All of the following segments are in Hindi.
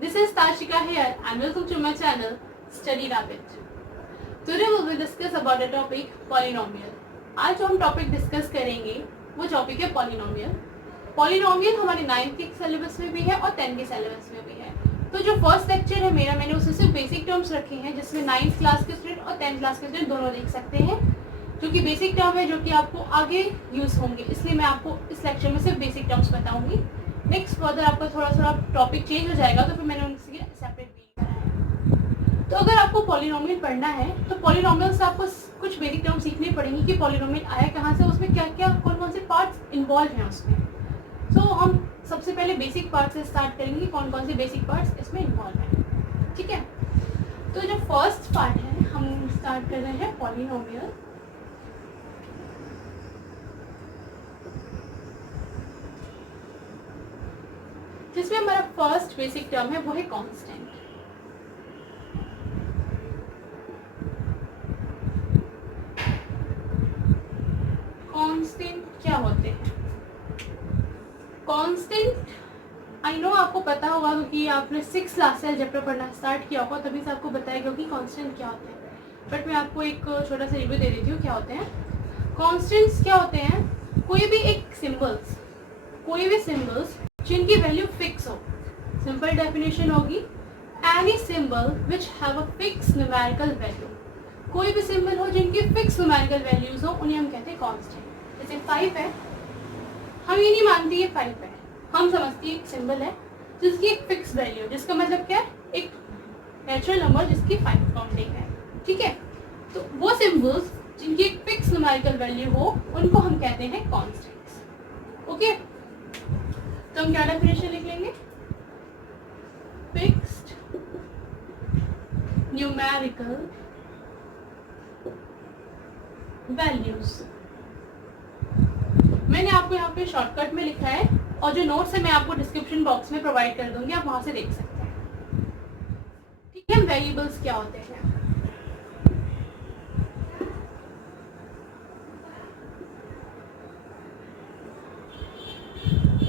This is Tashika here and welcome to my channel Study Rabbit. Today we will discuss about the topic polynomial. आज जो हम टॉपिक डिस्कस करेंगे वो टॉपिक है पॉलिनोमियल. पॉलिनोमियल हमारे 9th के सिलेबस में भी है और 10th के सिलेबस में भी है. तो जो फर्स्ट लेक्चर है मेरा, मैंने उसमें सिर्फ बेसिक टर्म्स रखे हैं जिसमें 9th क्लास के स्टूडेंट और 10th क्लास के स्टूडेंट दोनों देख सकते हैं, जो कि बेसिक टर्म है जो कि आपको आगे यूज़ होंगे. इसलिए मैं आपको इस लेक्चर में सिर्फ बेसिक टर्म्स बताऊंगी. नेक्स्ट फर्दर आपका थोड़ा टॉपिक चेंज हो जाएगा तो फिर मैंने उनसे सेपरेट भी करा है. तो अगर आपको पॉलिनोमियल पढ़ना है तो पॉलिनोमियल से आपको कुछ बेसिक टर्म सीखनी पड़ेंगी कि पॉलिनोमियल आया कहाँ से, उसमें क्या क्या कौन कौन से पार्ट्स इन्वॉल्व हैं उसमें. तो हम सबसे पहले बेसिक पार्ट से स्टार्ट करेंगे, कौन कौन से बेसिक पार्ट्स इसमें इन्वॉल्व हैं. ठीक है, तो जो फर्स्ट पार्ट है हम स्टार्ट कर रहे हैं पॉलिनोमियल. जिसमें हमारा फर्स्ट बेसिक टर्म है वो है कांस्टेंट. कांस्टेंट क्या होते हैं? कांस्टेंट आई नो आपको पता होगा क्योंकि आपने 6th क्लास से अलजेब्रा पढ़ना स्टार्ट किया होगा, तभी से आपको बताया क्योंकि कांस्टेंट क्या होते हैं. बट मैं आपको एक छोटा सा रिव्यू दे देती हूँ क्या होते हैं. कांस्टेंट्स क्या होते हैं? कोई भी सिंबल्स जिनकी वैल्यू फिक्स हो. सिंपल डेफिनेशन होगी any symbol which have a fix numerical value. कोई भी सिंबल हो जिनकी फिक्स न्यूमेरिकल वैल्यूज हो उन्हें हम कहते हैं कांस्टेंट. जैसे 5 है, हम ये नहीं मानते ये 5 है, हम समझते हैं एक सिंबल है जिसकी एक फिक्स वैल्यू, जिसका मतलब क्या है, एक नेचुरल नंबर जिसकी 5 काउंटिंग है. ठीक है, तो वो सिंबल्स जिनकी एक फिक्स न्यूमेरिकल वैल्यू हो उनको हम कहते हैं कांस्टेंट्स. ओके, तो हम क्या डेफिनेशन लिख लेंगे? Fixed numerical values. मैंने आपको यहाँ पे शॉर्टकट में लिखा है और जो नोट्स है मैं आपको डिस्क्रिप्शन बॉक्स में प्रोवाइड कर दूंगी, आप वहां से देख सकते हैं. ठीक है, वेरिएबल्स क्या होते हैं?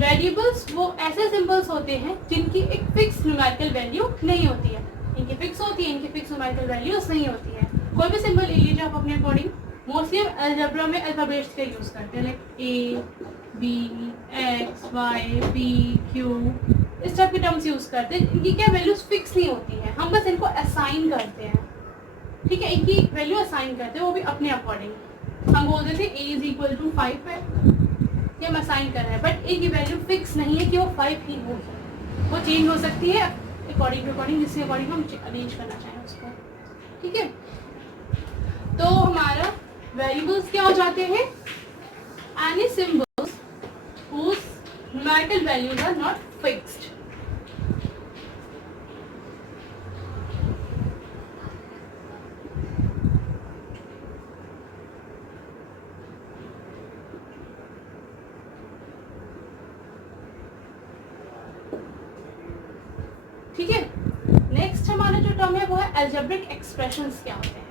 वेरिएबल्स वो ऐसे सिंबल्स होते हैं जिनकी एक फिक्स न्यूमेरिकल वैल्यू नहीं होती है. इनकी फिक्स होती है, इनकी फिक्स न्यूमेरिकल वैल्यूज नहीं होती है. कोई भी सिंबल ले लीजिए आप अपने अकॉर्डिंग. मोस्टली हम अलजेब्रा में अल्फाबेट्स का यूज करते हैं, like A, B, X, Y, P, Q, इस टाइप के टर्म्स यूज करते हैं. इनकी क्या वैल्यूज फिक्स नहीं होती है, हम बस इनको असाइन करते हैं. ठीक है, इनकी वैल्यू असाइन करते हैं वो भी अपने अकॉर्डिंग. हम बोल देते हैं A इज इक्वल टू 5 है, ये हम असाइन कर रहे हैं, बट इनकी वैल्यू फिक्स नहीं है कि वो 5 ही होगी. वो चेंज हो सकती है अकॉर्डिंग जिसके अकॉर्डिंग हम अरेंज करना चाहें उसको. ठीक है, तो हमारा वेरिएबल्स क्या हो जाते हैं? Any symbols whose numerical values are not fixed. ठीक है, नेक्स्ट हमारा जो टर्म है वो है अलजेब्रिक एक्सप्रेशंस. क्या होते हैं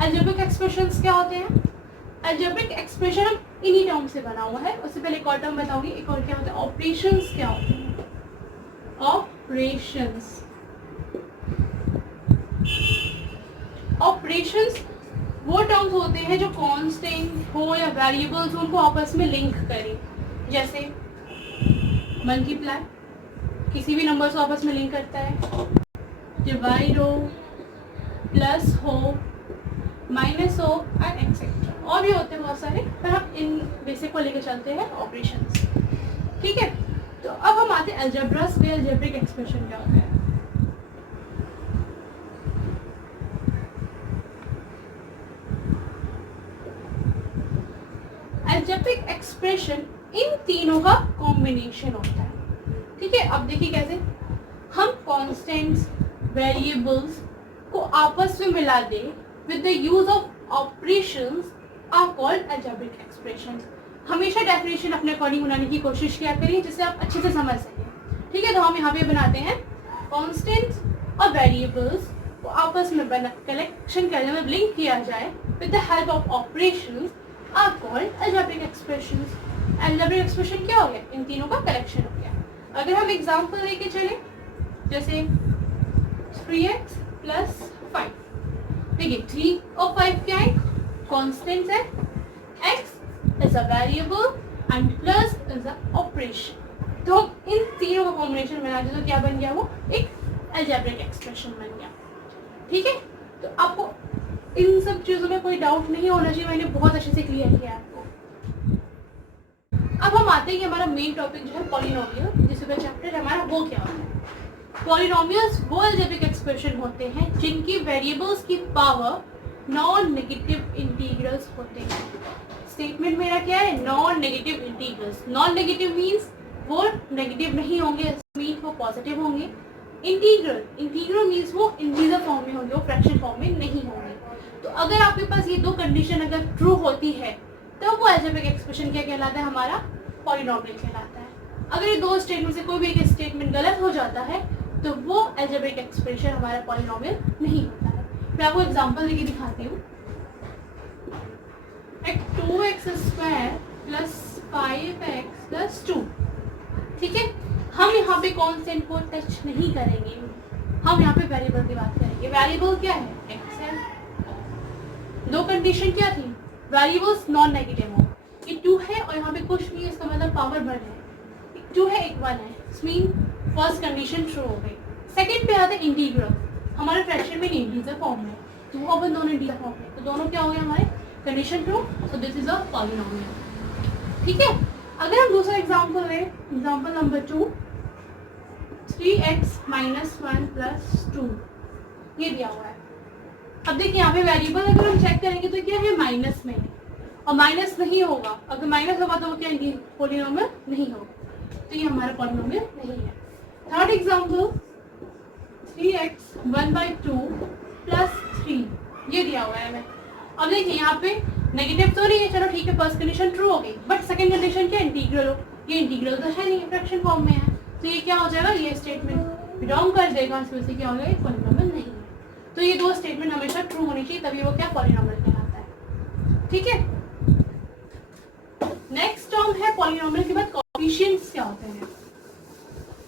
अलजेब्रिक एक्सप्रेशंस? क्या होते हैं अलजेब्रिक एक्सप्रेशन? हम इन्हीं टर्म से बना हुआ है. उससे पहले एक और टर्म बताऊंगी. एक और क्या होता है? ऑपरेशंस. क्या होते हैं ऑपरेशंस? ऑपरेशंस वो टर्म्स होते हैं जो कांस्टेंट हो या वेरिएबल्स हो उनको आपस में लिंक करें. जैसे मल्टीप्लाई किसी भी नंबर को आपस में लिंक करता है, डिवाइड हो, प्लस हो, माइनस हो एंड एक्सेट्रा. और भी होते हैं बहुत सारे, पर हम इन बेसिक को लेकर चलते हैं ऑपरेशंस. ठीक है, तो अब हम आते हैं अलजेब्रास पे. अलजेब्रिक एक्सप्रेशन क्या होता है? अलजेब्रिक एक्सप्रेशन इन तीनों का कॉम्बिनेशन होता है. ठीक है, अब देखिए कैसे हम कॉन्स्टेंट्स वेरिएबल्स को आपस में मिला दे with the use of operations are called algebraic expressions. हमेशा डेफिनेशन अपने अकॉर्डिंग बनाने की कोशिश किया करिए जिससे आप अच्छे से समझ सकें. ठीक है, तो हम यहाँ पे बनाते हैं कॉन्स्टेंट्स और वेरिएबल्स को आपस में कलेक्शन करने में लिंक किया जाए with the help of operations are called algebraic expressions. Algebraic expression क्या हो गया? इन तीनों का कलेक्शन हो गया. अगर हम एग्जांपल लेके चले जैसे 3x प्लस 5। देखिए 3 और 5 क्या है, कॉन्स्टेंट्स है, x is a variable and plus is a operation. तो इन तीनों का कॉम्बिनेशन बना दे तो क्या बन गया, वो एक अलजेब्रिक एक्सप्रेशन बन गया। ठीक है, तो आपको इन सब चीजों में कोई डाउट नहीं होना चाहिए, मैंने बहुत अच्छे से क्लियर किया आपको। अब हम आते हैं कि हमारा मेन टॉपिक जो है पॉलिनोमियल, जिसका चैप्टर है हमारा, वो क्या होता है। पॉलिनोमियल्स वो अलजेब्रिक एक्सप्रेशन होते हैं जिनकी वेरिएबल्स की पावर नॉन नेगेटिव इंटीग्रल्स होते हैं। स्टेटमेंट मेरा क्या है, non negative integrals. Non negative means वो नेगेटिव नहीं होंगे, मीन्स वो पॉजिटिव होंगे। इंटीग्रल मीन्स वो इंटीजर फॉर्म में होंगे, वो फ्रैक्शन फॉर्म में नहीं होंगे। तो अगर आपके पास ये दो कंडीशन अगर ट्रू होती है तो वो अलजेब्रिक एक्सप्रेशन क्या कहलाता है, हमारा पॉलिनोमियल कहलाता है। अगर ये दो स्टेटमेंट से कोई भी एक स्टेटमेंट गलत हो जाता है तो वो अलजेब्रिक एक्सप्रेशन हमारा पॉलिनोमियल नहीं होता है। मैं आपको एग्जांपल देके दिखाती हूँ। एक 2x² प्लस 5x प्लस 2, ठीक है। हम यहाँ पे कॉन्स्टेंट को टच नहीं करेंगे, हम यहाँ पे वेरिएबल की बात करेंगे। वेरिएबल क्या है, x है। दो कंडीशन क्या थी, वेरिएबल्स नॉन नेगेटिव हो। ये 2 है और यहाँ पे कुछ नहीं है, इसका मतलब पावर बढ़ है। एक 2 है, एक 1 है, मीन फर्स्ट कंडीशन ट्रू हो गई। सेकंड पे आता है इंटीग्रल, हमारे फ्रैक्शन में इंटीजर फॉर्म है, 2 और 1 दोनों इंटीजर फॉर्म है, तो दोनों क्या हो गए हमारे, condition true, so this is a polynomial. ठीक है, अगर हम दूसरा एग्जांपल लें, example number 2, 3x minus 1 plus 2, ये दिया हुआ है। अब देखिए यहाँ पे वेरिएबल अगर हम चेक करेंगे तो क्या है, माइनस में है, और माइनस नहीं होगा, अगर माइनस होगा तो वो क्या पॉलिनोमियल नहीं होगा, तो ये हमारा पॉलिनोमियल नहीं है। थर्ड एग्जांपल 3x 1/2 प्लस 3, ये दिया हुआ है हमें। अब देखिए यहाँ पे नेगेटिव तो नहीं है, चलो ठीक है, फर्स्ट कंडीशन ट्रू हो गई, बट सेकंड कंडीशन क्या, इंटीग्रल हो। ये इंटीग्रल तो है नहीं, फ्रैक्शन फॉर्म में है, तो ये क्या हो जाएगा, ये स्टेटमेंट बिलोंग कर देगा, इस वजह से क्या हो जाएगा, पॉलिनोमियल नहीं है। तो ये दो स्टेटमेंट हमेशा ट्रू होनी चाहिए, तभी वो क्या पॉलिनोमियल कहलाता है। ठीक है, नेक्स्ट टर्म है पॉलिनोमियल के बाद कोएफिशिएंट्स क्या होते हैं।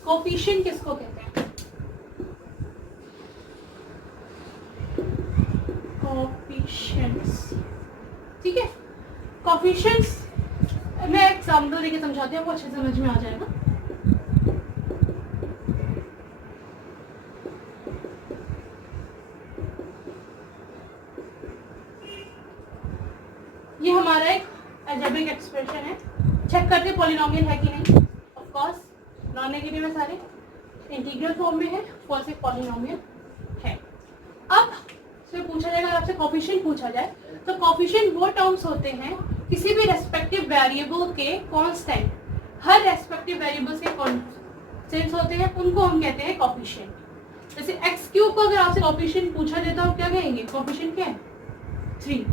कोएफिशिएंट किसको कहते हैं, कोएफिशिएंट्स। ठीक है, कोएफिशिएंट्स मैं एग्जांपल देके समझाती हूँ, आपको अच्छे समझ में आ जाएगा। ये हमारा एक अलजेब्रिक एक्सप्रेशन है, चेक करते पॉलिनोमियल है कि नहीं। ऑफ कोर्स नॉन नेगेटिव है, सारे इंटीग्रल फॉर्म में है, फॉर्स एक पॉलिनोमियल है। अब इसमें पूछा जाएगा, आपसे कोएफिशिएंट पूछा जाए तो कोएफिशिएंट वो टर्म्स होते हैं किसी भी रेस्पेक्टिव वेरिएबल के कांस्टेंट, हर रेस्पेक्टिव वेरिएबल्स के कांस्टेंट्स होते हैं, उनको हम कहते हैं कोएफिशिएंट। जैसे x³ को अगर आपसे कोएफिशिएंट पूछा जाए तो आप क्या कहेंगे, कोएफिशिएंट क्या है, 3।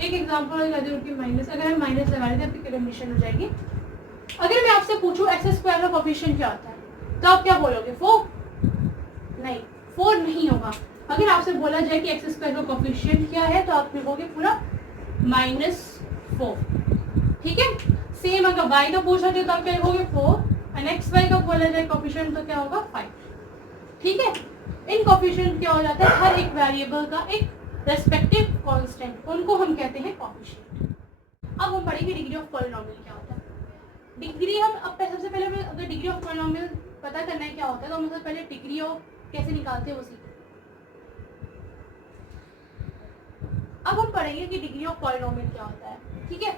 एक एग्जांपल लगा दें उनकी माइनस, अगर हम माइनस लगा दें तो आपकी कंडीशन हो जाएगी। अगर मैं आपसे पूछूं x² का कोएफिशिएंट क्या होता है तो आप क्या बोलोगे, 4? नहीं, 4 नहीं होगा। अगर आपसे बोला जाए कि x² का कोएफिशिएंट क्या है तो आप लिखोगे पूरा -4। ठीक है, सेम अगर y का पूछा जाए तो आप क्या लिखोगे, 4, और xy का बोला जाए कोएफिशिएंट तो क्या होगा, 5। ठीक है, इन कोएफिशिएंट क्या हो जाता है, हर एक वेरिएबल का एक रेस्पेक्टिव कांस्टेंट, उनको हम कहते हैं कोएफिशिएंट। अब हम पढ़ेंगे डिग्री ऑफ पॉलिनोमियल क्या होता है। डिग्री हम अब सबसे पहले अगर डिग्री ऑफ पॉलिनोमियल पता करना है क्या होता है तो हम सबसे पहले डिग्री ऑफ कैसे निकालते हैं वो सीखें। अब हम पढ़ेंगे कि डिग्री ऑफ पॉलिनोमियल क्या होता है। ठीक है,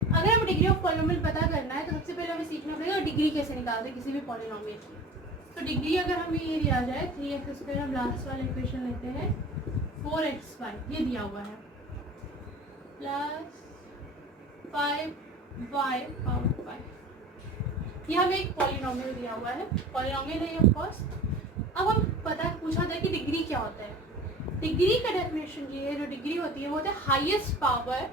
अगर हमें डिग्री ऑफ पॉलिनोमियल पता करना है तो सबसे पहले हमें सीखना पड़ेगा डिग्री कैसे निकालते हैं किसी भी पॉलिनोमियल की। तो डिग्री अगर हमें ये दिया जाए 3x², हम लास्ट वाला इक्वेशन लेते हैं 4xy, ये दिया हुआ है, प्लस 5y पावर 5, ये हमें एक पॉलिनोमियल दिया हुआ है, पॉलिनोमियल है ऑफ कोर्स। अब हम पूछा जाए कि डिग्री क्या होता है। डिग्री का डेफिनेशन ये है, जो डिग्री होती है वो होता है highest power,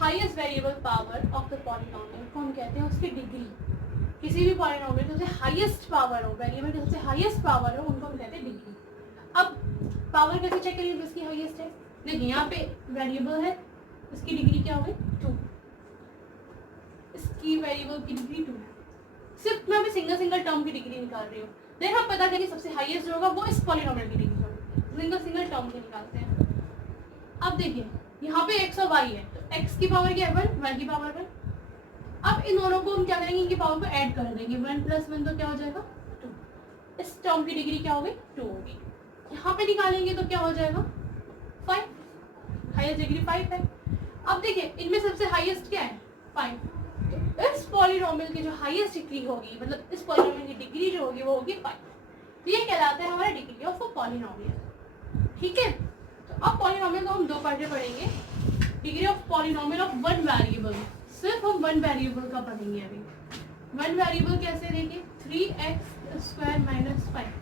highest variable power of the polynomial को हम कहते हैं उसकी डिग्री। किसी भी पॉलिनोमियल सबसे हाईएस्ट पावर हो, वेरिएबल की सबसे हाईएस्ट पावर हो, उनको हम कहते हैं डिग्री। अब पावर कैसे चेक करेंगे किसकी हाईएस्ट है, देखिए यहाँ पे वेरिएबल है, इसकी डिग्री क्या हो गई, 2, इसकी वेरिएबल की डिग्री 2 है। सिर्फ मैं अभी सिंगल टर्म की डिग्री निकाल रही हूँ। देन हम पता करेंगे सबसे हाईएस्ट जो होगा वो इस पॉलिनोमियल की डिग्री होगी। सिंगल सिंगल टर्म के निकालते हैं। अब देखिए यहाँ पे x और y है, तो x की पावर क्या है 1, y की पावर 1। अब इन दोनों को हम क्या करेंगे, इनकी पावर को ऐड कर देंगे, 1 + 1 तो क्या हो जाएगा 2। इस टर्म की डिग्री क्या होगी 2 होगी। यहाँ पे निकालेंगे तो क्या हो जाएगा 5, हाईएस्ट डिग्री 5 है। अब देखिए इनमें सबसे हाईएस्ट क्या है 5, तो इस पॉलिनोमियल की जो हाईएस्ट डिग्री होगी, मतलब इस पॉलिनोमियल की डिग्री जो होगी वो होगी 5। तो ये कहलाता है हमारा डिग्री ऑफ पॉलिनोमियल। ठीक है, तो अब पॉलिनोमियल को हम दो पार्ट में पढ़ेंगे। Degree of polynomial of one variable, सिर्फ हम वन वेरिएबल का पढ़ेंगे अभी। वन वेरिएबल कैसे, देखिए 3x² - 5।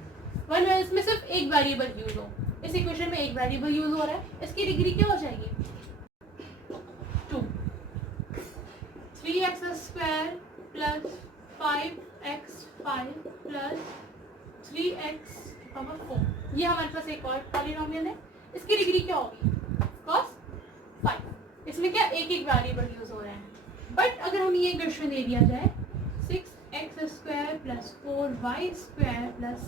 वन इसमें सिर्फ एक वेरिएबल यूज हो, इस इक्वेशन में एक वेरिएबल यूज हो रहा है, इसकी डिग्री क्या हो जाएगी 2। 3x² + 5x5 + 3x⁴ ये हमारे पास एक और पॉलिनोमियल है। इसकी डिग्री क्या होगी cos 5। इसमें क्या एक एक वेरिएबल यूज हो रहे हैं। बट अगर हम ये क्वेश्चन दे दिया जाए 6x² + 4y² +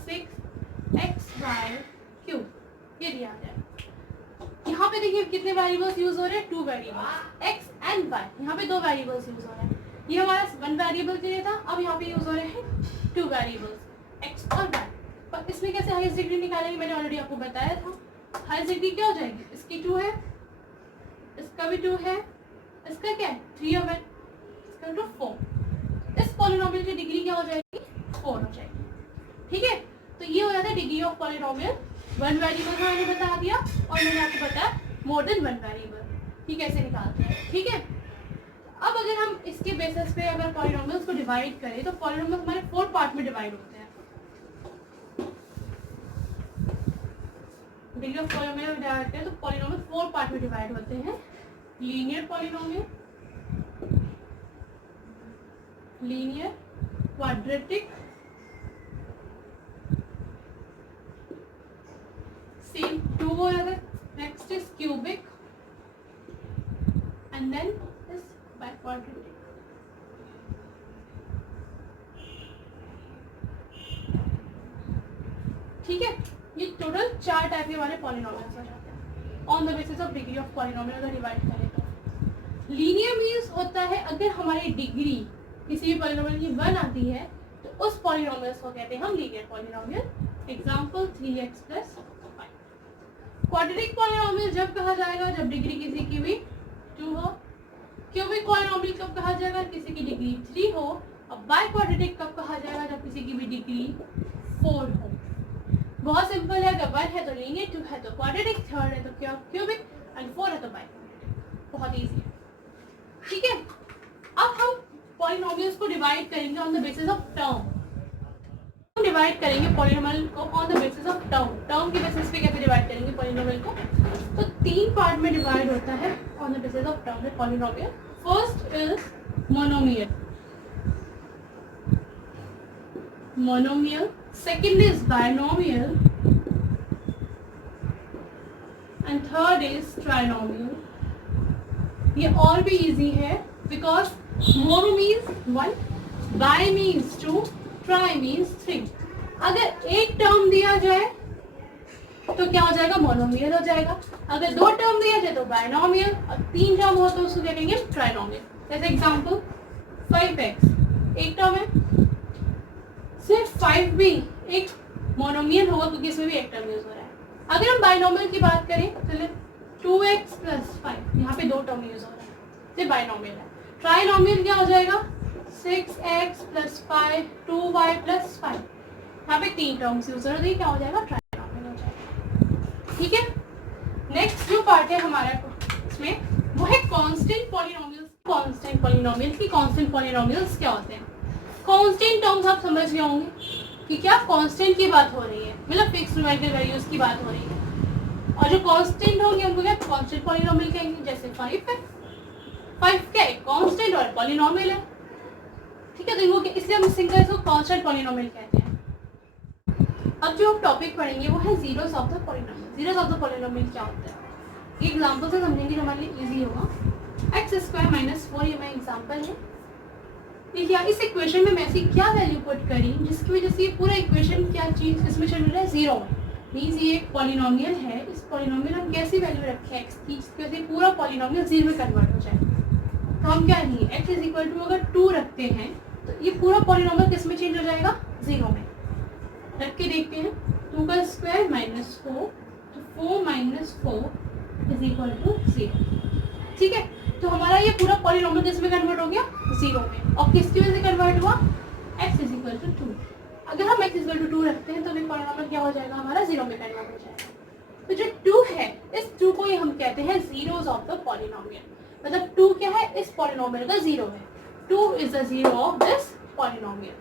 6xy³ ये दिया जाए, यहाँ पे देखिए कितने वेरिएबल्स यूज हो रहे हैं 2 वेरिएबल्स x एंड y। यहाँ पे 2 वेरिएबल्स यूज हो रहे हैं। ये हमारा वन वेरिएबल के लिए था, अब यहाँ पे यूज हो रहे हैं 2 वेरिएबल्स x और y। पर इसमें कैसे हाईएस्ट डिग्री निकालेंगे, मैंने ऑलरेडी आपको बताया था। हाईएस्ट डिग्री क्या हो जाएगी, इसकी 2 है, इसका भी 2 है, इसका क्या है 3 और 1, इसका 2 4। इस पॉलिनोमियल की डिग्री क्या हो जाएगी 4 हो जाएगी। ठीक है, तो ये हो जाता है degree of polynomial. One variable का मैंने बता दिया और मैंने आपको बताया मोर देन वन वेरिएबल ये कैसे निकालते हैं। ठीक है, अब अगर हम इसके बेसिस पे अगर पॉलिनोमियल्स को डिवाइड करें तो पॉलिनोमियल्स हमारे 4 पार्ट में डिवाइड होते हैं। डिग्री ऑफ पॉलिनोमियल डिवाइड करें तो पॉलिनोमियल 4 पार्ट में डिवाइड होते हैं। Linear polynomial, linear, quadratic, same 2 हो जाता है। Next is cubic and then is biquadratic. ठीक है, ये टोटल 4 टाइप के हमारे पॉलिनोमियल्स हो जाते हैं on the basis of degree of polynomial अगर डिवाइड करें तो। लीनियर मीन्स होता है अगर हमारी डिग्री किसी भी पॉलिनोमियल की 1 आती है तो उस पॉलिनोमियल्स को कहते हैं हम linear polynomial. Example 3x + 5। Quadratic polynomial जब कहा जाएगा जब डिग्री किसी की भी 2 हो। क्यूबिक पॉलिनोमियल कब कहा जाएगा, किसी की डिग्री 3 हो। अब बाइक्वाड्रेटिक कब कहा जाएगा, जब किसी की भी डिग्री 4 हो। बहुत सिंपल है, अगर 1 है तो लीनियर, 2 है तो क्वाड्रेटिक, 3 है तो क्यूबिक एंड 4 है तो बाइक्वाड्रेटिक। बहुत इजी है। ठीक है, अब हम पॉलिनोमियल्स को डिवाइड करेंगे on the basis of term. हम डिवाइड करेंगे पॉलिनोमियल को on the basis of term. Term के बेसिस पे कैसे डिवाइड करेंगे पॉलिनोमियल को, तो 3 पार्ट में डिवाइड होता है on the basis of term में polynomial. First is monomial, monomial, second is binomial and third is trinomial. ये और भी इजी है because mono means 1, bi means 2, tri means 3। अगर एक टर्म दिया जाए तो क्या हो जाएगा मोनोमियल हो जाएगा। अगर 2 टर्म दिया जाए तो बाइनोमियल और 3 टर्म हो तो उसको क्या कहेंगे ट्राइनोमियल। जैसे एग्जांपल 5x एक टर्म है, सिर्फ 5 भी एक मोनोमियल होगा क्योंकि इसमें भी एक टर्म यूज हो रहा है। अगर हम बाइनोमियल की बात करें चलिए 2x + 5 यहाँ पे 2 टर्म यूज हो रहा है, ये बाइनोमियल है। ट्राइनोमियल क्या हो जाएगा 6x + 5 2y + 5 यहाँ पे 3 टर्म्स यूज हो रहे हैं, क्या हो जाएगा ट्राइनोमियल हो जाएगा। ठीक है, नेक्स्ट जो पार्ट है हमारा इसमें वो है कांस्टेंट पॉलिनोमियल्स। कांस्टेंट पॉलिनोमियल की कांस्टेंट पॉलिनोमियल्स क्या होते हैं। कांस्टेंट टर्म्स आप समझ गए होंगे कि क्या कांस्टेंट की बात हो रही है, मतलब फिक्स न्यूमेरिकल वैल्यूज की बात हो रही है। और जो कांस्टेंट होंगे उनको क्या कांस्टेंट पॉलिनोमियल कहेंगे। जैसे 5 है, 5 क्या है कांस्टेंट और पॉलिनोमियल है। ठीक है, तो इनको इसलिए हम सिंपल इसको कांस्टेंट पॉलिनोमियल कहते हैं। अब जो हम टॉपिक पढ़ेंगे वो है zeros of the polynomial. Zeros of the polynomial क्या होता है, एग्जांपल से समझेंगे जो हमारे लिए इजी होगा। x² - 4 ये मेरा एग्जांपल है। देखिए इस इक्वेशन में मैं ऐसी क्या वैल्यू पुट करी जिसकी वजह से ये पूरा इक्वेशन क्या चीज इसमें चल रहा है, जीरो में। मीन्स ये पॉलिनोमियल है, इस पॉलिनोमियल हम कैसी वैल्यू रखें एक्स की जिसकी वजह से पूरा पॉलिनोमियल जीरो में कन्वर्ट हो जाए। तो हम क्या नहीं, एक्स इज इक्वल टू अगर 2 रखते हैं तो ये पूरा पॉलिनोमियल किस में चेंज हो जाएगा, जीरो में। रख के देखते हैं, 2 का स्क्वायर -4, तो 4 - 4 इज इक्वल टू 0। ठीक है, तो हमारा ये पूरा पॉलिनोमियल किस में कन्वर्ट हो गया, जीरो में। और किसकी वजह से कन्वर्ट हुआ, x इज इक्वल टू 2। अगर हम x इज इक्वल टू 2 रखते हैं तो ये पॉलिनोमियल क्या हो जाएगा, हमारा जीरो में कन्वर्ट हो जाएगा। तो जो 2 है, इस 2 को ही हम कहते हैं जीरोस ऑफ द पॉलिनोमियल। मतलब 2 क्या है, इस पॉलिनोमियल का जीरो है। 2 is the zero of this polynomial.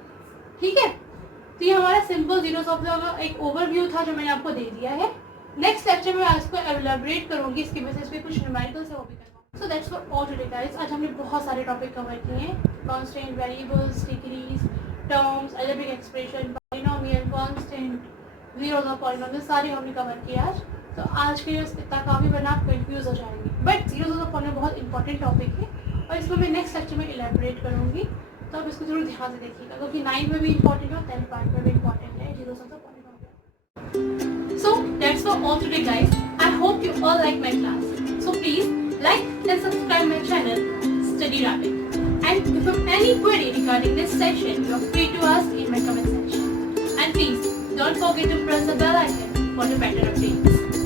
ठीक है, तो ये हमारा सिंपल जीरोस ऑफ द एक ओवरव्यू था जो मैंने आपको दे दिया है। नेक्स्ट लेक्चर में आज को एलैबोरेट करूंगी, इसके बेसिस पे कुछ न्यूमेरिकल्स है वो भी करवाऊंगी। So that's for all today guys. आज हमने बहुत सारे टॉपिक कवर किए हैं, constant, variables, degrees, terms, algebraic expression, polynomial, constant, zeros of polynomial, सारे हमने कवर किए आज। तो आज के इतना काफ़ी वरना आप कंफ्यूज हो जाएंगे, बट जीरोस ऑफ पॉलिनोमियल बहुत इंपॉर्टेंट टॉपिक है और इसको मैं नेक्स्ट लेक्चर में इलैबोरेट करूँगी। तो आप इसको जरूर ध्यान से देखिएगा क्योंकि 9 में भी इंपॉर्टेंट है और 10 पार्ट में भी इंपॉर्टेंट है zeros of the polynomial. So that's for all today guys. I hope you all like my class. So please like and subscribe my channel Study Rabbit. And if you have any query regarding this session, you are free to ask in my comment section. And please don't forget to press the bell icon for the better updates.